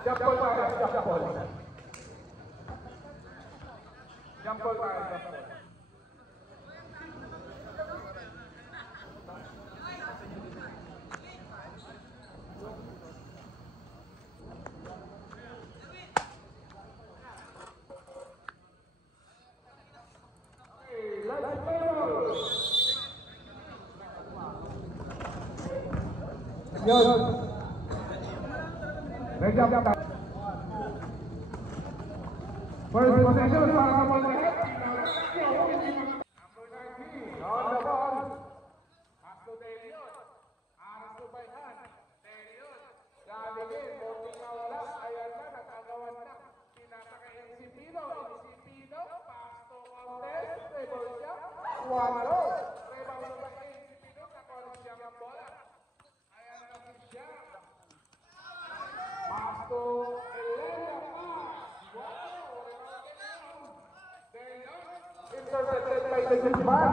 Jump ball tayo, jump ball. Jump ball tayo, jump ball. Yun. Ready up tayo. First possession para sa Malmeret. Number 19 on the ball. Pasto Delion. Arso Bayhan. Delion. Galigin. Munting nawala. Ayan na. Natagawan na. Pinasa kay MC Pino. MC Pino. Pasto Cortez. Rebol siya. Walo. Rebol siya kay MC Pino. Kakorin siya ng bola. Ayan na si siya. Pasto Elena. Intercepted by the Guzman.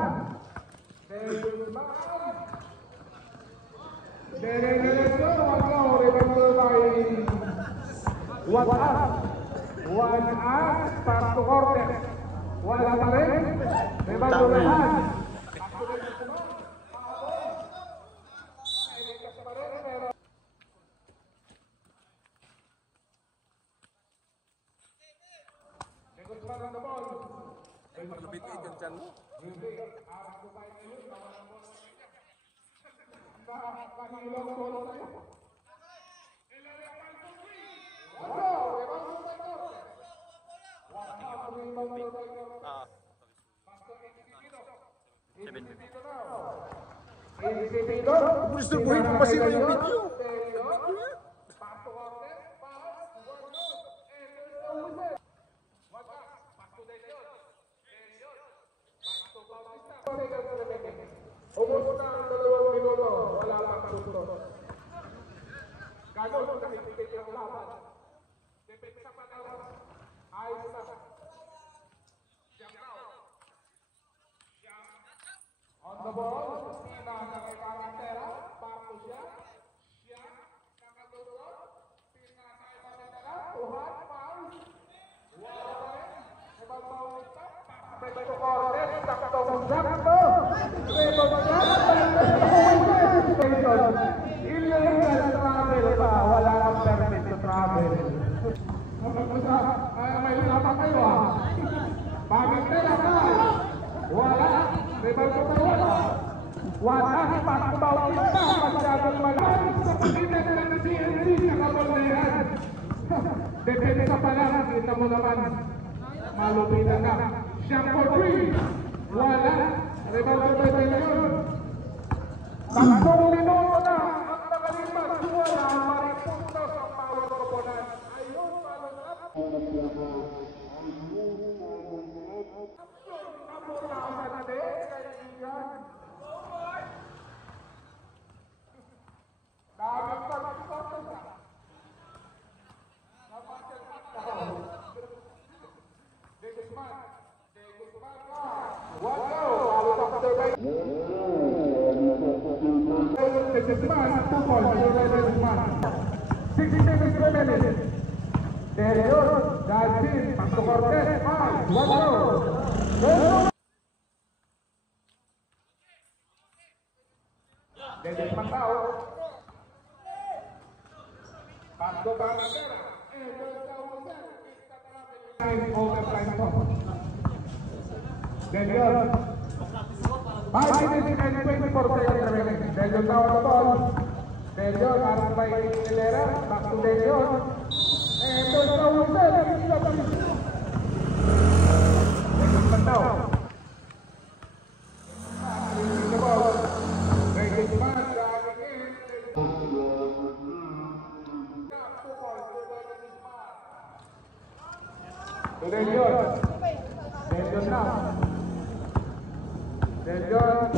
Diretso, wala, remember by one up, Pasto Cortez. Wala pa rin, remember by hand. Guzman on the ball. Lupit yung dyan mo. Gusto mo yung pumasira yung video. Ubus na ang 2 minuto, wala pang tutos. Gano'n kahit yung laban. Depensa pa daw. Ayos na. On the ball, Sina kay Carantera, Pasto siya. Siya, nakatulog. Sina kay Carantera, Tuhan, Paus. Wala pa rin. Ibang Paulista. Pasto Cortez, sakto. Illegal travel pa, wala kang permit to travel. May usapan kayo ah. Bakit nila ka? Wala. Rebal ko pa wala. Wala si Pasto Bautista. Masyadong malalim sa pagkitin ng CNC sa kaboldehan. Depensa pa lang. Kita mo naman. Malupitan na. Shot for 3. Wala. Rebal ko pa yun. 10 minuto na. Ang nakalipas. Wala. Maripuntos ang power koponan. Ayun. Malangap. Pasto Cortez, Dennis Mantao. Pasto Carantera. Overtime po. Delion. 5 minutes and 24 seconds remaining. Delion now on the ball. Delion armed by Hilera. Back to Delion. And there's no one there. Dennis Mantao. The ball. Dennis Mantao. Delion. Delion now. Delion.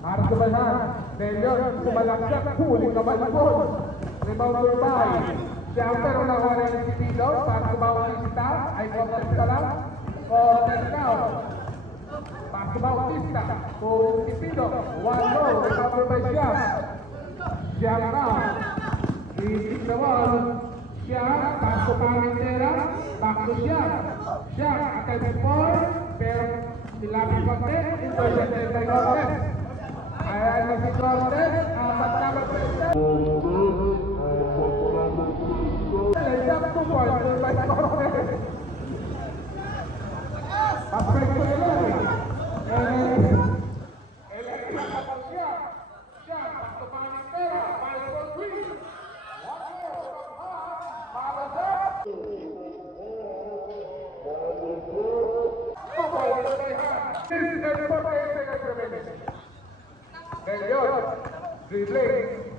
Harus kebenaran. Delion sumalaksak. Huli kabalipon. Rebound by. Siapa yang nawarin si Pino. Para ke bawah kita. Ay Cortez lang. Cortez now. Pas ke Bautista. Kung si Pino. One low. Rebound by Siam. Siam now. Release the ball. Siya, pass to Pamintera, back to siya. Siya, attempt for, pero nilapit konti, intercepted by Cortez. Ayan na si Cortez, apat na mag-present. Let's up 2 points by Cortez. Paspek to Elan. Elan nakapag siya. Siya, back to Pamintera, 5-4-3. Deliot, dribbling,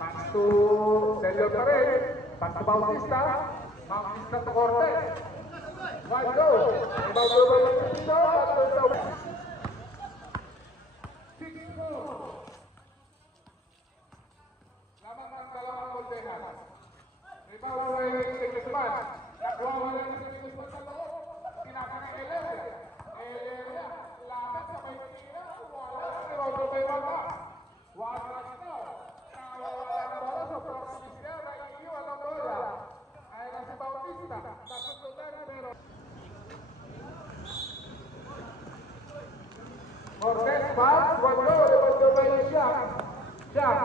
pass to Deliot pa rin, pass to Bautista, Bautista to Cortez, one go, ibang go ba yung dito, pass to 6-4. Lamang ang dalawang goldehan. Rebound by Guzman. Nakuha mo lang si Guzman sa loob. Pinapa ng Eleria. Eleria, lapit sa may kina. Wala. Rebound by Wanda. Wanda na. Nawawala na bola sa proximity niya. Naiiwan ang bola. Ay na si Bautista. Natutunan pero Cortez pass. Wando. Rebound by Siak. Siak.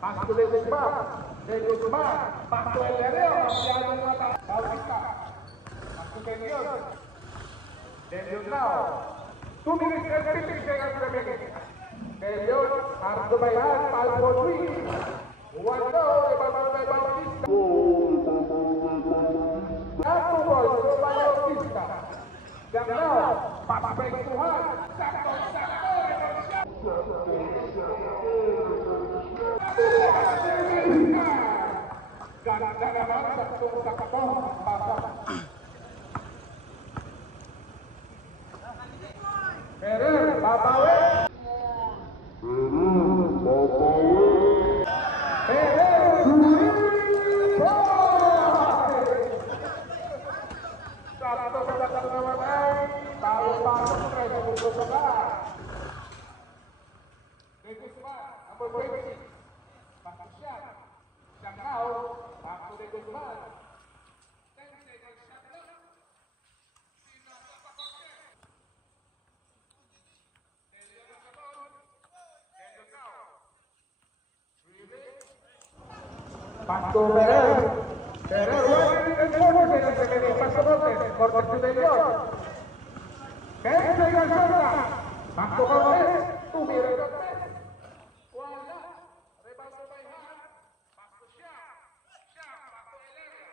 Pass to Guzman. Guzman, pass to Elerio, masyadong mata. Bautista, pass to Deliot. Deliot now. 2 minutes and 15 seconds remaining. Deliot, pass to Bayhan, pass for 3. One go, ibabang by Bautista. At 2 balls, so by Bautista. Jam now, pass break to Han. Sakto, Ganda naman sa sakatong pasok. Ferrer, babawi. Ferrer, sakto sa sakatong naman ay talo-pasok sa segundo sa lahat. Guzman, number 20. Pasok siya. Siya now. Back to the Guzman. 10 seconds shot lang. Sino sa pakote? Elio na kabon. Elio now. Really? Back to Ferrer. Ferrer, 1 minute and 40 seconds remaining. Pass to Cortez. Cortez to Elio. 10 seconds shot lang. Back to Cortez. 2 minutes Cortez. Wala. Rebound to Bayhan. Back to siya. Siya, back to Eleria.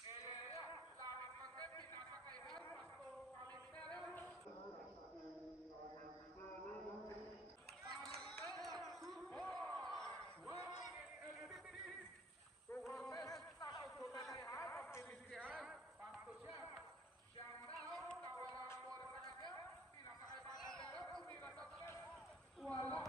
Eleria, lapit mag-tepi, nasa kay Han, back to Pamintera. Pamintera, 2 points. 1 minute and 15. To Cortez, tapos to kay Han, pagpilis si Han, back to siya. Siya now, nawala ang bola sa kanya. Pinasa kay Pamintera, tumira sa tres. Wala.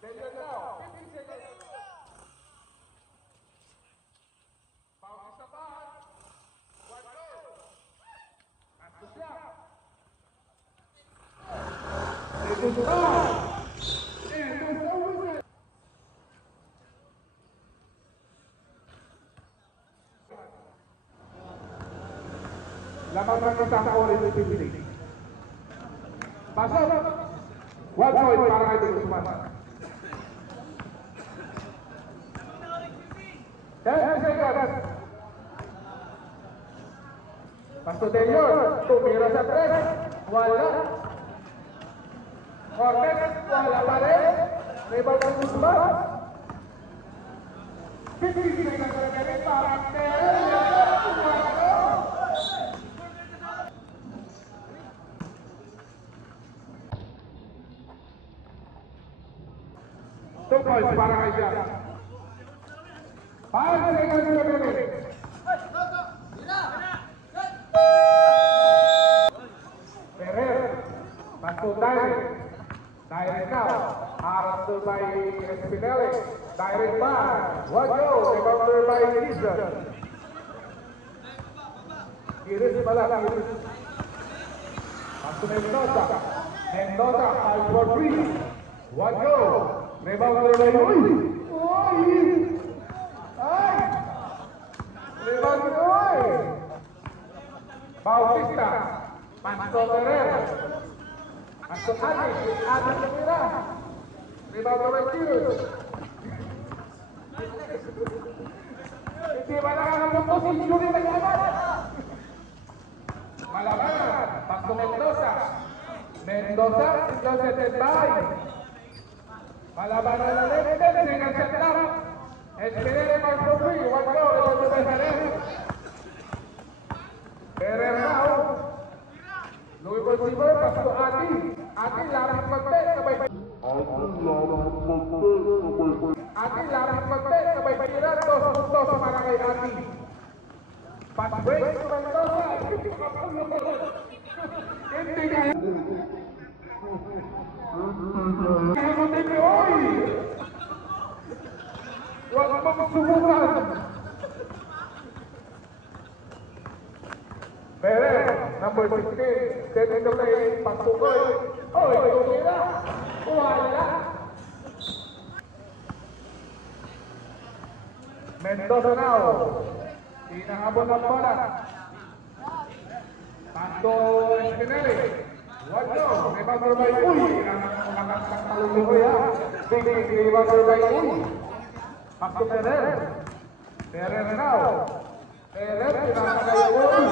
Deliot now, 15 seconds. Bautista pa. One goal. Pass to siya. Guzman. Lamang ng isang oras ng pipili. Pasok! 1 point para kay Guzman. 10 seconds. Pasto Deliot, tumira sa tres. Wala. Cortez, wala pa rin. Rebound ng Guzman. 15 seconds remaining para Two points para kay Jack. 5 seconds remaining. Ferrer, pass to Direct. Direct now. Harassed by Espinelli. Direct back. One go. Rebounded by Gizon. Giris pala, Giris. Pasto Mendoza. Mendoza, 5-4-3. One go. Rebound by Uy! Uy! Ay! Rebound by Uy! Bautista. Pasto Ferrer. Pasto Adi. Adi Tumira. Rebound by Giris. Hindi ba nakakapuntos si Yuri Naglaban? Malaban, Pasto Mendoza. Mendoza, intercepted by. Malaban na limited, sinasat lang. Espinere Pasto Free, one go, ito by Ferrer. Ferrer now. Louis Bolsiver, Pasto Ati. Ati, larang magte, sabay pa. Ati, larang magte, sabay pa tira. 2 puntos para kay Ati. Pass break to Mendoza. Hindi kaya. Oy! Huwag mong subukan. Ferrer, number 16, setting the play, pagtukoy. Oy, tumira. Wala. Mendoza now. Inahabol ng bola. Pasto Espinelli. One go. Rebound by Uy. Nakakasang malulukoy ha. Big rebound by Uy. Pasto Ferrer. Ferrer now. Ferrer, pinakagay Uy.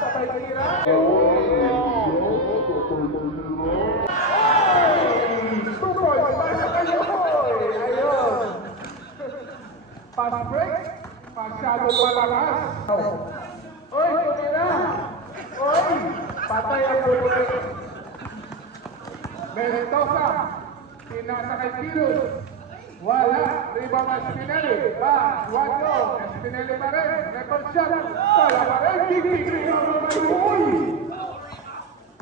Patay tira. 2 points. Para kayo. Ayun. Pass break. Masyadong malakas. Oy, tumira. Oy, patay ang bulit. Mendoza. Pinasa kay Kilos. Wala. Rebound by Espinelli. Pass. One go. Espinelli pa rin. Record shot. Wala pa rin. Kikik. Rebound by Uy.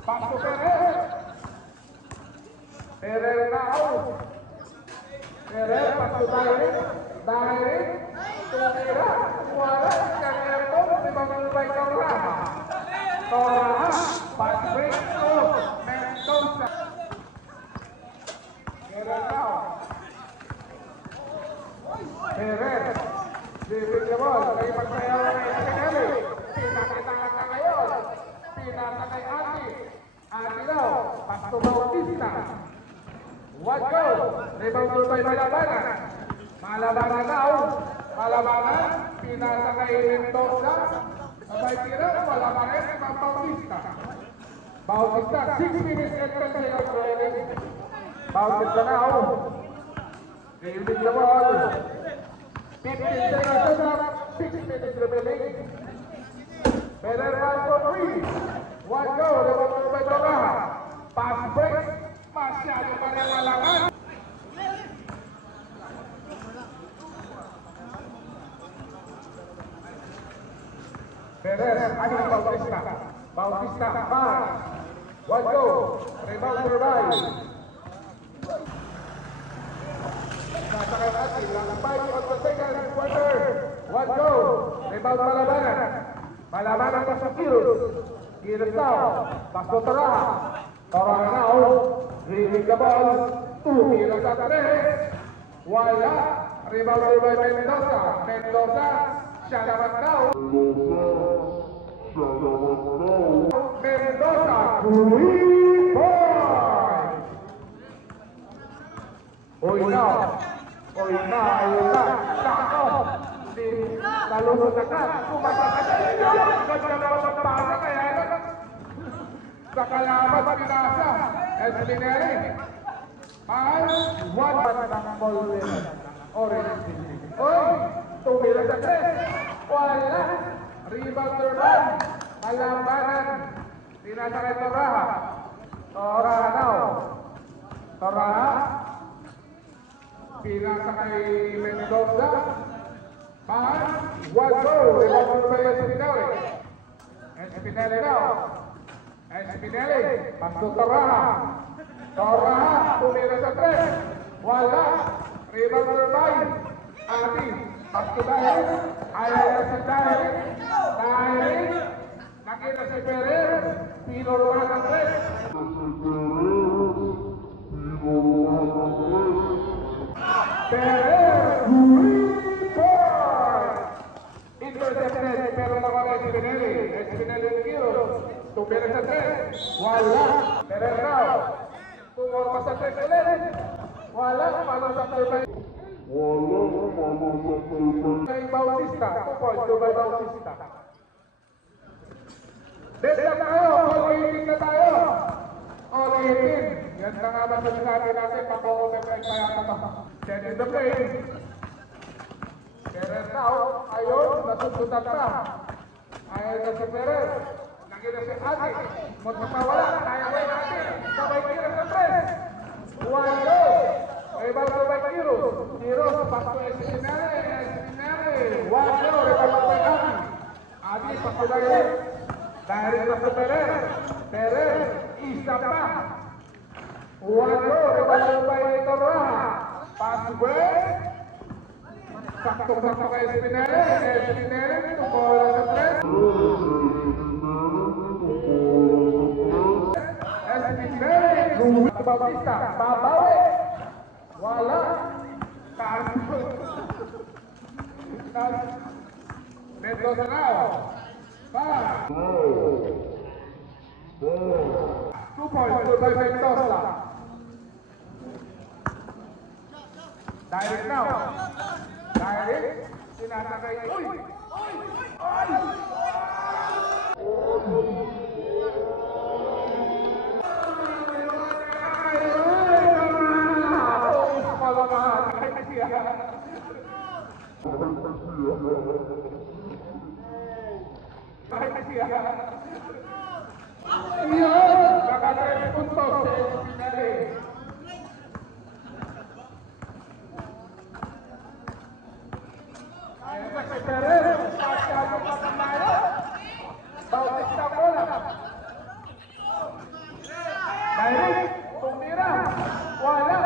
Pasto Ferrer. Ferrer na out. Ferrer. Pasto direct. Direct. Tumira. Wala. Kanero. Rebound by Torraha. Torraha. Pass break to Mendoza. Ferrer now. Ferrer. Sipit na ball. May pagsayaw na Espinelli. Pinakita ka ngayon. Pinasa kay Ati. Ati daw. Pasto Bautista. One go. Rebound by Malabanan. Malabanan daw. Malabanan. Pinasa kay Mendoza. Sabay tira. Wala pa rin. Bautista. Bautista. 6 minutes extra sa'yo. Bautista now. Fielding the ball. 15 seconds up. 6 minutes remaining. Ferrer pass for 3. One go. Rebound by Torraha. Pass break. Masyado pa rin malakas. Ferrer. Ano ang Bautista? Bautista. Pass. One go. Rebound provide. Nasa kay Ati. Lang 5 on the second quarter. One go. Rebound Malabanan. Malabanan pa sa Kilos. Kilos now. Pasto Torraha. Torraha now. Dribbling the ball. 2 Kilos at 3. Wala. Rebound by Mendoza. Mendoza. Siya naman now. Mendoza. 3 points. Uy na. Uy na. Ayun na. Sako. Nalunod na ka. Kumasak ka. Ganda naman ang pasa. Kaya naman. Sa kalaban pinasa. Espinelli. Mahal. One ng ball winner. Orange. Uy. Tumira sa 3. Wala. Rebounder man. Malabanan. Pinasa kay Torraha. Torraha now. Torraha. Pinasa kay Mendoza. Mahal. One go. Rebounder by Espinelli. Espinelli now. Espinelli. Pasto Torraha. Torraha. Tumira sa 3. Wala. Rebounder by Ati. Pasto dahil. Ayaw na si Dahil. Dahil. Nakita si Perez. Pinurwa ng tres. Perez. Intercepted. Pero nakuha kay Espinelli. Espinelli tiro. Tumira sa tres. Wala. Perez now. Tumurwa sa tres ulit. Wala. Paano sa turbay? Kay Bautista. 2 points. Dubai Bautista. Dead na tayo. All 18 na tayo. All 18. Yan na nga ba sinasabi natin? Pag-o-overtime pa yata ba? Set in the play. Perez now. Ayun. Nasusutan na. Ayun na si Perez. Nakita si Ate. Magpapawala. Kaya ba yung Ate? Sabay kira sa tres. 1 goal. Rebound by Tiro. Tiro. Pasto Espinelli. Espinelli. 1 goal. Rebound by Ate. Ate. Pasto by Dahil na sa Perez. Perez. Isa pa. 1 goal. Rebound by Torraha. Pass break. Sakto-sakto kay Espinelli. Espinelli. Tupola sa tres. Espinelli. Bautista. Babawi. Wala. Taas. Mendoza now. 2 points to by Mendoza. Direct now. Direct. Sinasakay. Uy! Nakaka-3 puntos si Espinelli. Ayun na si Perez. Pasyado pa sa tayo. Bautista bola. Direct. Tumira. Wala.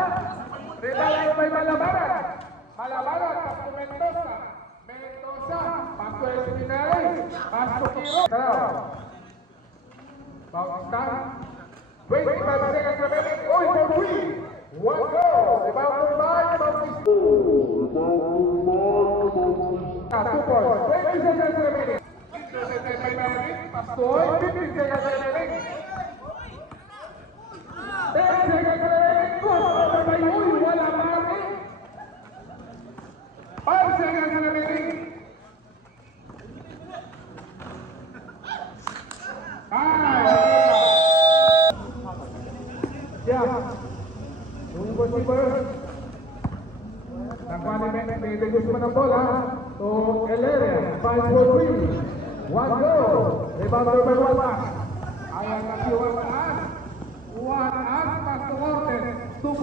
Rebound by Malabaran. Malabaran. Pasto Mendoza. Mendoza. Pasto Espinelli. Pasto Tiro. Bautista. 25 seconds remaining. Oy, for free. 1 goal. Rebound by Bautista. 2 points. 20 seconds remaining. Intercepted by Marvin. Pastoy. 15 seconds remaining. 10 seconds remaining. Cross over by Uy. Wala Marvin. 5 seconds remaining. Yung goalkeeper nakuha ni Guzman ang bola to Eleria, 5-4-3, 1 goal, rebounder by Walpas. Ayan na si Walpas, 1 pass to Cortes, 2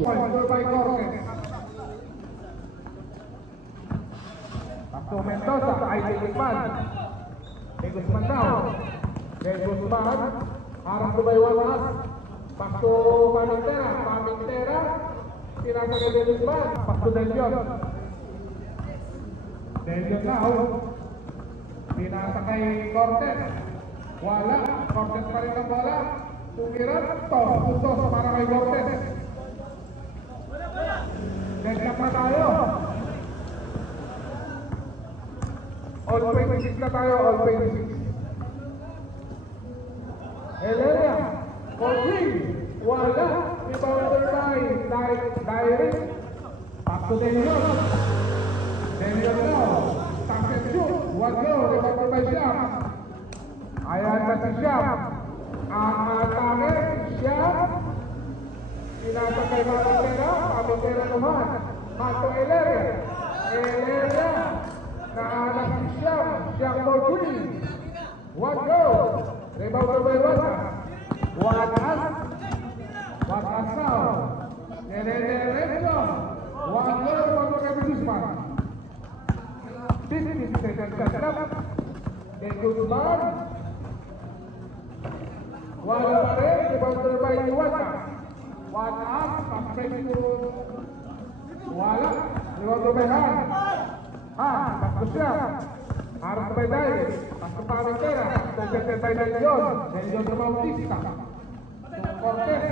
points by Cortes. Pass to Mendoza, ay Guzman. Guzman now. Guzman, harap to by Walpas. Pass to Pamintera. Sinasagay ni Guzman. Pass to Del Dios. Del Dios now. Sinasagay Cortes. Wala. Cortes pa rin ang bola. Tumirat. Putos para kay Cortes. Gagap na tayo. All 26 na tayo. All 26. Eleria, for 3, wala, rebounder by Direct, pass to Daniel now, success shoot, 1 goal, rebounder by Siam. Ayan na si Siam, ang atake, Siam, sinasakay Pamintera naman, Mato Eleria, naanak si Siam for 3, 1 goal. Rebound by Watas now. Derecho. 1 goal for kay Guzman. 15 seconds left. Guzman. Wala pa rin. Rebound by Watas. Watas. Pass to wala. Rebound to Behan. Pasok siya. Harap by Dairis. Pasok pa kami pera. Intercepted by Del Leon. Del Leon sa Bautista. Cortez.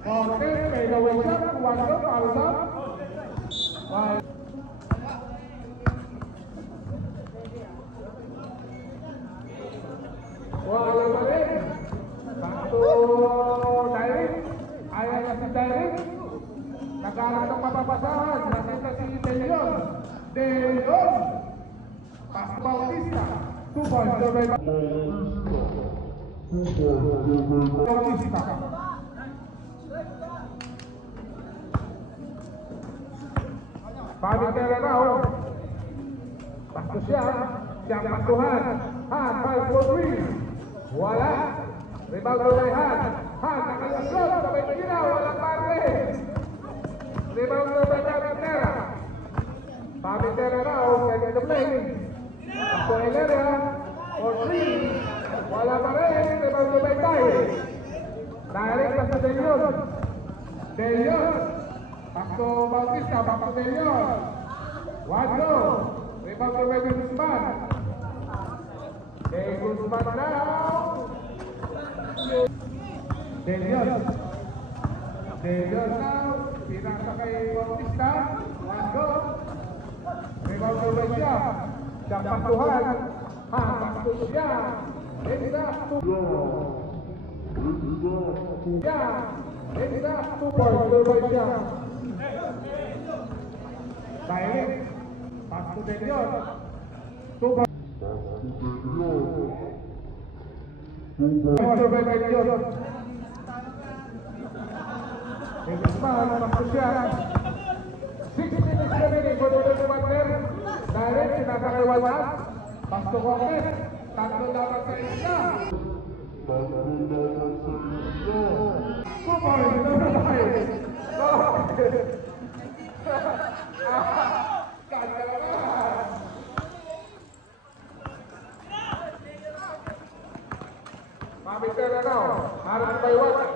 Cortez. May gawin siya. Kuwando. Pausa. Wala pa rin. Bato Dairis. Ayaw na si Dairis. Nagkaroon ng mapapasahan. Nakita si De Leon. De Leon. Pasok Bautista. 2 points. Bautista. Pamit na na ho. Pasok siya. Siyang pasuhan. 5 for 3. Wala. Rebound to Behan. Nakalasot. Sabay tira. Walang pare. Rebound to Behan. Pamit na na ho. Second to play. Pasok Hilaria. For 3. Wala pa rin. Rebound to Behan. Direct pa sa De Leon. De Leon. Pasok Bautista. Pasok De Leon. Wado. Rebound to Behan Guzman. Guzman now. De Leon. De Leon now. Pinasa kay Bautista. Wado. Rebound to Behan. Siyang pasuhan. Pasok siya. Exact 2 points to Behan. Direct. Pasok De Leon. 2 points. Pasok by De Leon. Guzman, pasok siya. 6 minutes remaining for the quarter. Direct, sinasa kay Walat. Pasok Cortez. 3 laban sa isa. 2 points. Pamitera now. Harap by Walat.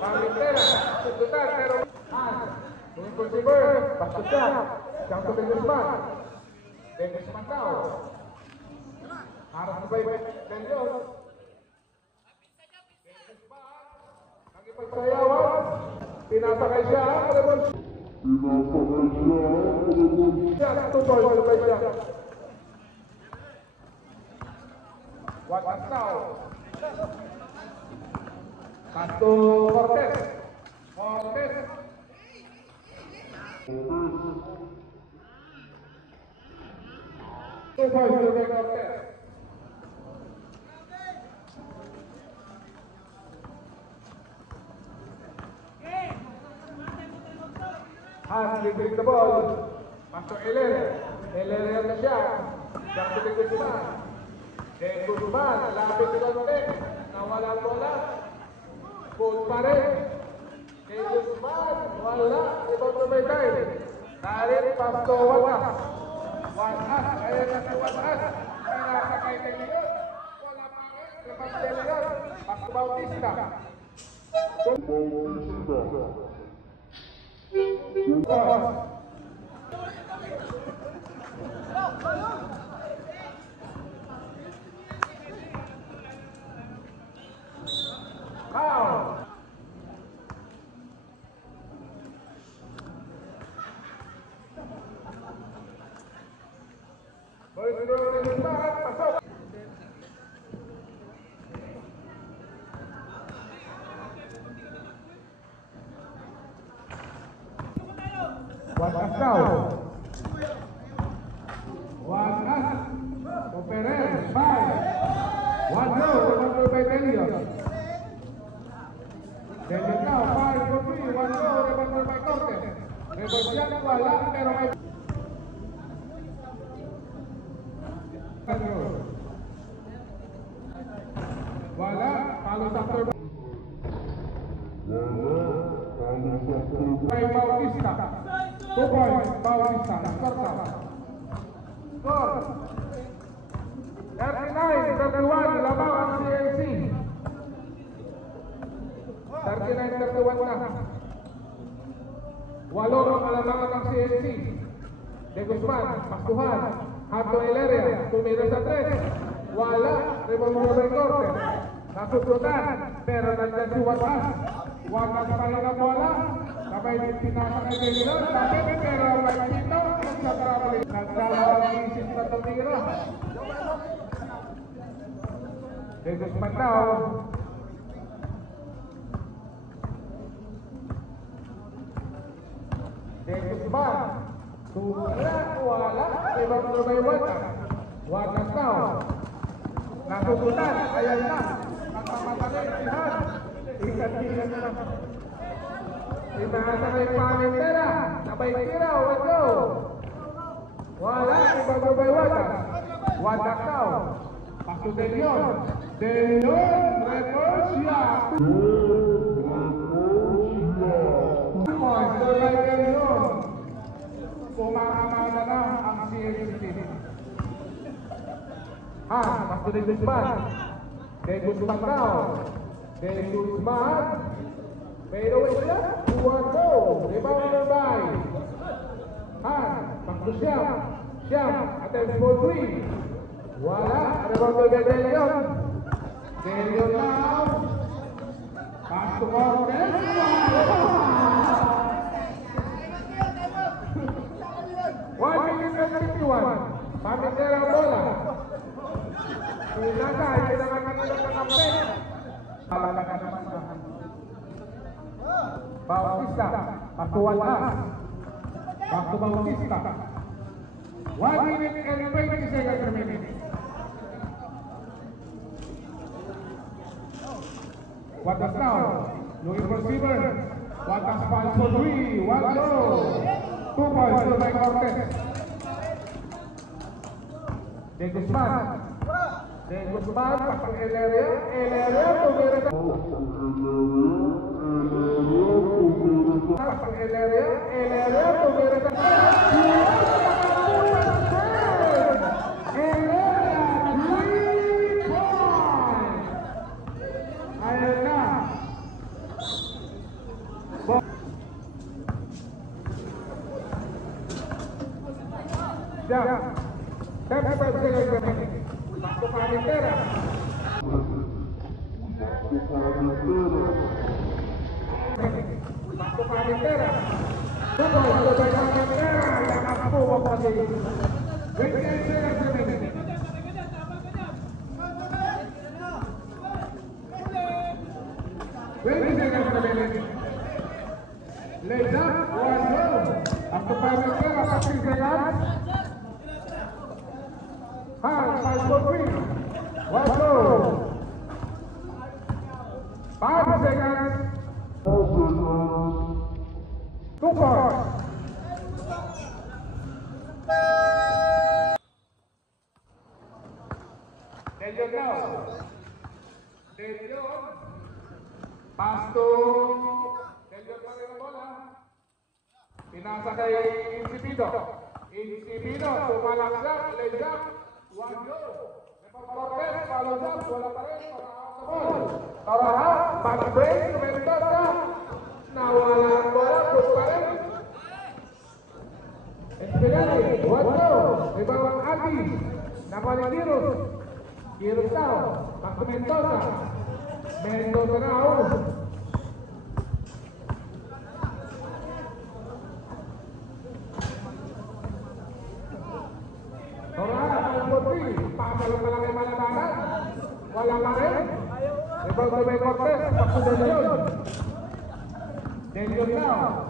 Pamitera. Sundutan pero impossible. Pasok siya. Siyang to Guzman. Guzman now. Harap by Del Leon. Nagipagsayawan. Pinapakay siya. Siya. 2 points by siya. Walat now. Pasto Cortez. Cortez. Two points to Cortez. Hans will the ball. Pasto Hilaria. Hilaria na siya. Siyang to Guzman. Guzman. Lapit si Cortez. Nawala bola. Goal pa rin. Kay Guzman. Wala. Rebound to Behan. Direct Pasto Walat. Walat. Kaya na si Walat. Pinasa kay De Leon. Wala pa rin. Rebound De Leon. Pasto Bautista. Foul. Pasok. Watas now. Watas. Operer. 5. 1-0. By De Leon. De Leon now. 5 for 3. 1-0. Rebound by Cortez. Negosyan wala pero may wala. Palo sa third. By Bautista. 2 points. Bautista. Score. 39-31. Lamang ang CNC. 39-31 na. 8 ang alamangan ng CNC. De Guzman, Pastuhan, Hato Hilaria, tumira sa 3. Wala, revolver corte. Nasusutan, pero nandiyan si Watas. Watas pa rin ang bola. Sabay din pinasa kay Delio. Tapos pero may pito. Sa traveling. Nagdalawang isip na tumira. De Guzman daw. De Guzman. Wala. Revolver may Watas. Watas daw. Nasusutan, ayan na. Nagmamadali, sihan. Ikat-ikat na. Imaasa na yung Pamintera. Sabay tira, wala. Wala, ibababay Watas. Watas daw. Paso De Leon. De Leon, Reporsia. Sabay De Leon. Kumakamana na ang CFC. Paso De Guzman. De Guzman daw. De Guzman. Pero wala. 2-0. Rebound by. Paso Siam. Siam. Attempts for 3. Wala. Rebound by De Leon. De Leon now. Pass to Cortez. 1:51. Pamintera ang bola. Pinasa, kailangan natin ng kampet. Palalaga naman sa Bautista, Pasuan na. Back to Bautista. 1 minute and 20 seconds remaining. Watas now. Looking for receiver. Watas pass for 3. 1-0. 2 points to by Cortez. De Guzman. De Guzman, pasang Hilaria. Hilaria, tumira sa... Pasang Hilaria. Hilaria, tumira sa... Hilaria, 3 points! Ayan na. Siya. 75 seconds remaining. Back to Pamintera. Back to Pamintera. Tukoy, tukoy Pamintera. Lakas po ang pati. 28 seconds remaining. Lays up, 1-0. Back to Pamintera, 15 seconds. Pass for 3. 1-0. 5 seconds. 2 points. De Leon now. De Leon. Pass to De Leon pa rin ang bola. Pinasa kay Incipido. Incipido, tumalaksak, lays up. 1-0. Cortez, follows up, wala pa rin. Taraha, back break, Mendoza. Nawala ang bola, push pa rin. Espinali, 1-0. Rebound ang Agi. Nakuha ni Kiros. Kiros daw. Back to Mendoza. Mendoza na out. Pasalang pa lang kay Malabanan. Wala pa rin. Rebound by Cortez. Back to De Leon. De Leon now.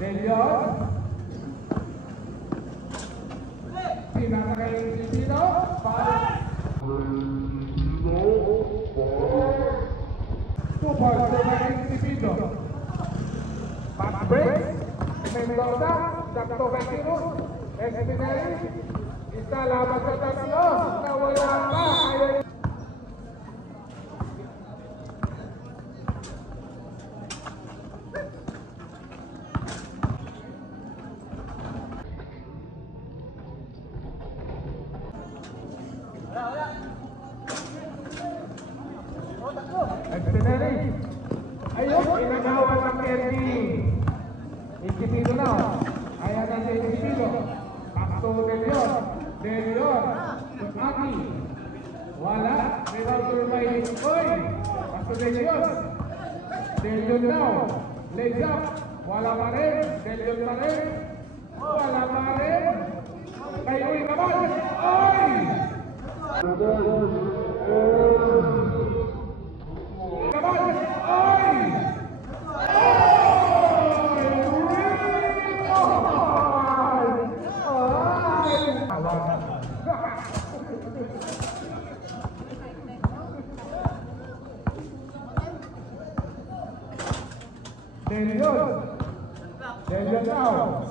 De Leon. Pinasa kay Incipido. Two balls to by Incipido. Back break. Mendoza. Sakto kay Kiros. Espinali. Isa labas sa tatlo. Nawala pa. Espinali. Ayun. Inagawa ng Kerry. Incipido na. Ayan na si Espino. Pakto De Leon. De Leon. Aki. Wala. Rebound to by Oy. Pakto De Leon. De Leon now. Legs up. Wala pa rin. De Leon pa rin. Wala pa rin. Kayo naman. Oy! Naman. Oy! Delion now.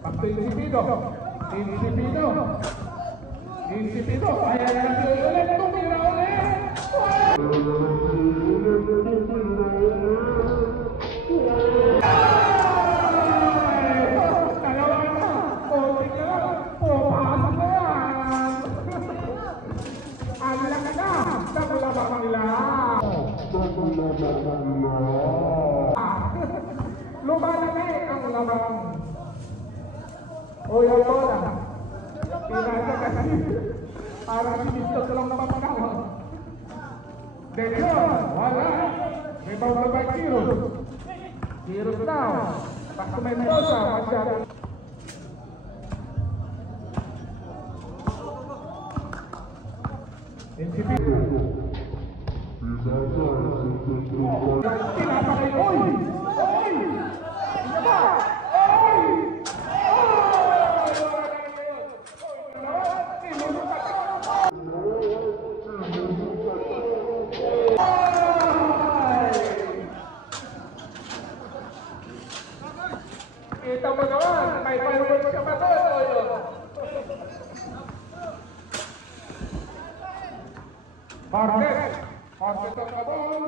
Pakto Insipino. Insipino. Ayan na ulit. Tumira ulit. Dalawa na. Konting na lang. Pasok na yan. Alang na. Taglabang lang. Lumalaki ang labang. O yung bola. Pinasa kasi. Para sinistos lang naman panalo. De Leon. Wala. Rebound na by Kiros. Kiros now. Pakto Mendoza. Masyado. Insipino. Pinapakay. Oy! Oy! Inaba! Oy! Kita mo naman, may fireworks ka pa doon. Marquez on the ball.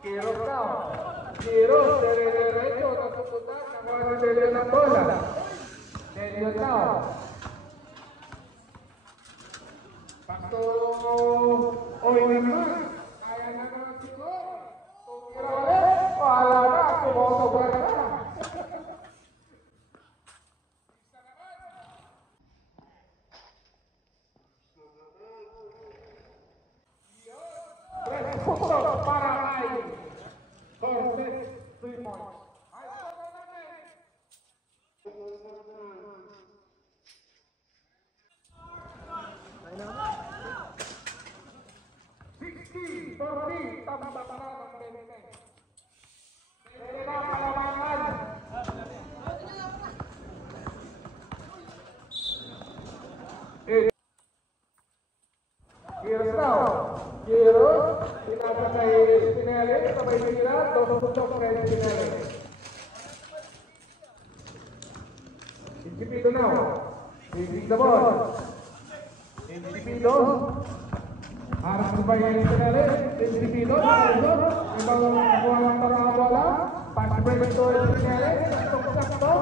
Kiros now. Kiros, derecho, nasuputan, nakuha si Delion ng bola. Delion now. Pakto, oy naman. Kaya na naman siguro. Tumira ulit. Wala na, sumusobra na. Para kay Cortez 3 points. 60-40, tama ba para ng Benete? Pwede na kalamangan. Kiros now. Kiros, pinasa kay Spinelli, sabay sila, tusok kay Spinelli. Insipino now. Taking the ball. Insipino. Harap ko ba yung Spinelli? Insipino. Ibang nakuha ng parang bola. Pass break to Spinelli. Sakto.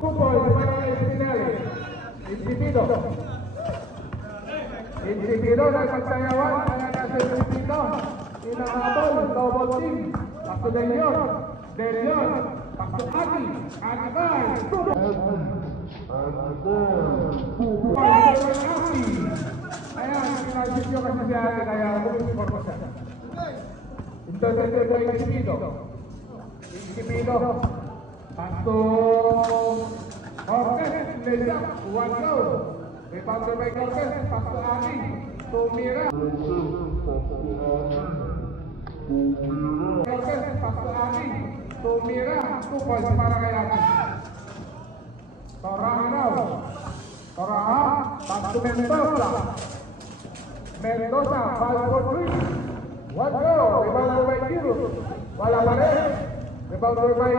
Kupoy, Spinelli. Insipino. Insipino nagpagsayawan. Kaya nasa Insipino. Inahabol. Double team. Pakto De Leon. De Leon. Pakto Aki. Aki bay. Aki. Ayan. Kinasisyo kasi si Aki. Kaya bumipor ko siya. Ito ay Insipino. Insipino. Pakto Cortez. Lesa. One go. Rebound by Cortez. Pakto Aki. Tumira. Cortez. Pakto Aki. Tumira. 2 points para kay Aki. Toraha now. Toraha. Pakto Mendoza. Mendoza. Ball for 3. One go. Rebound by Kiros. Wala pa rin. Rebound by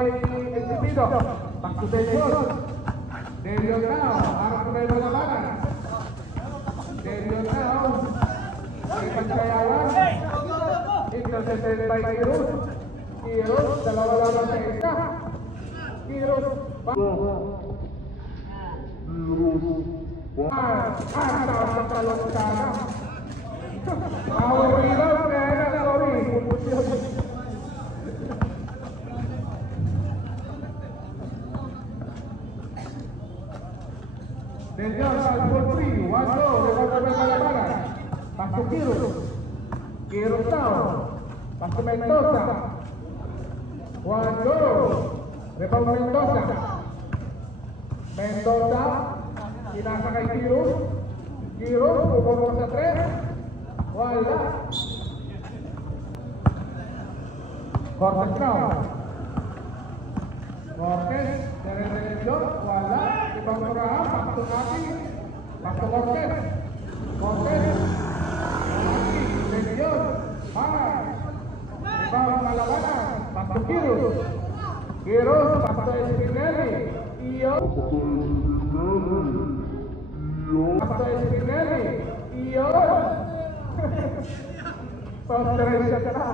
Insipino. Pakto De Leon. De Leon now. Harap na yung malabanan. De Leon now. May pagsayawan. Intercepted by Kiros. Kiros. Dalawa lang sa isa. Kiros. Sa talong sana. Power rebound, kaya na sorry. Pupusyon. Del Dios al full free, 1-2, rebound ng Malabanan. Pasok Kiros. Kiros down. Pasok Mendoza. 1-2. Rebound Mendoza. Mendoza. Pinasa kay Kiros. Kiros, pumulong sa 3. Wala. Cortes now. Cortes, dire-diretso, wala. Ibang murahan, pasok natin. Pasok Cortes. Cortes. Legion. Pangan. Ibang Malabanan. Pasok Kiros. Kiros, pasok Espinelli. Iyo. Pasok Espinelli. Iyo. Pag-diretso ka na.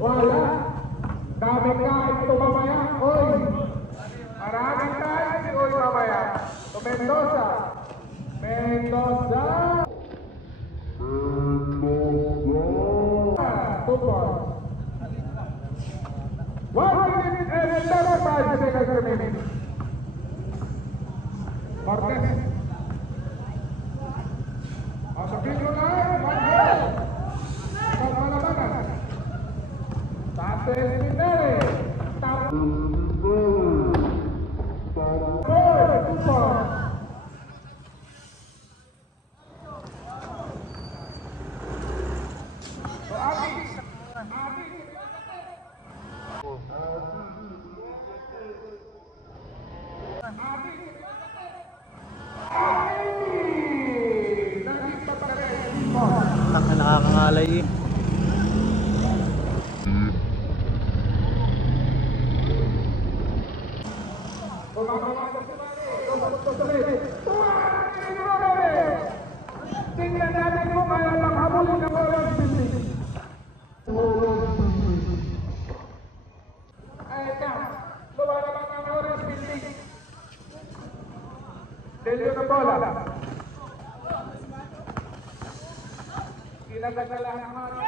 Wala. Dami kain ito mamaya. Oy. Maraming kain si Oy mamaya. To Mendoza. Mendoza. 2 points. 1 minute and 35 seconds remaining. Cortes. Masukin mo na. 1-0. Ibang Malabanan. Satu Espinelli. Nakakangalay eh. Tingnan natin kung kaya makahabulin ng Orange Building. Ay, ito. Lumalabas ang Orange Building. Delio na bola. Kinagagalahan ng mga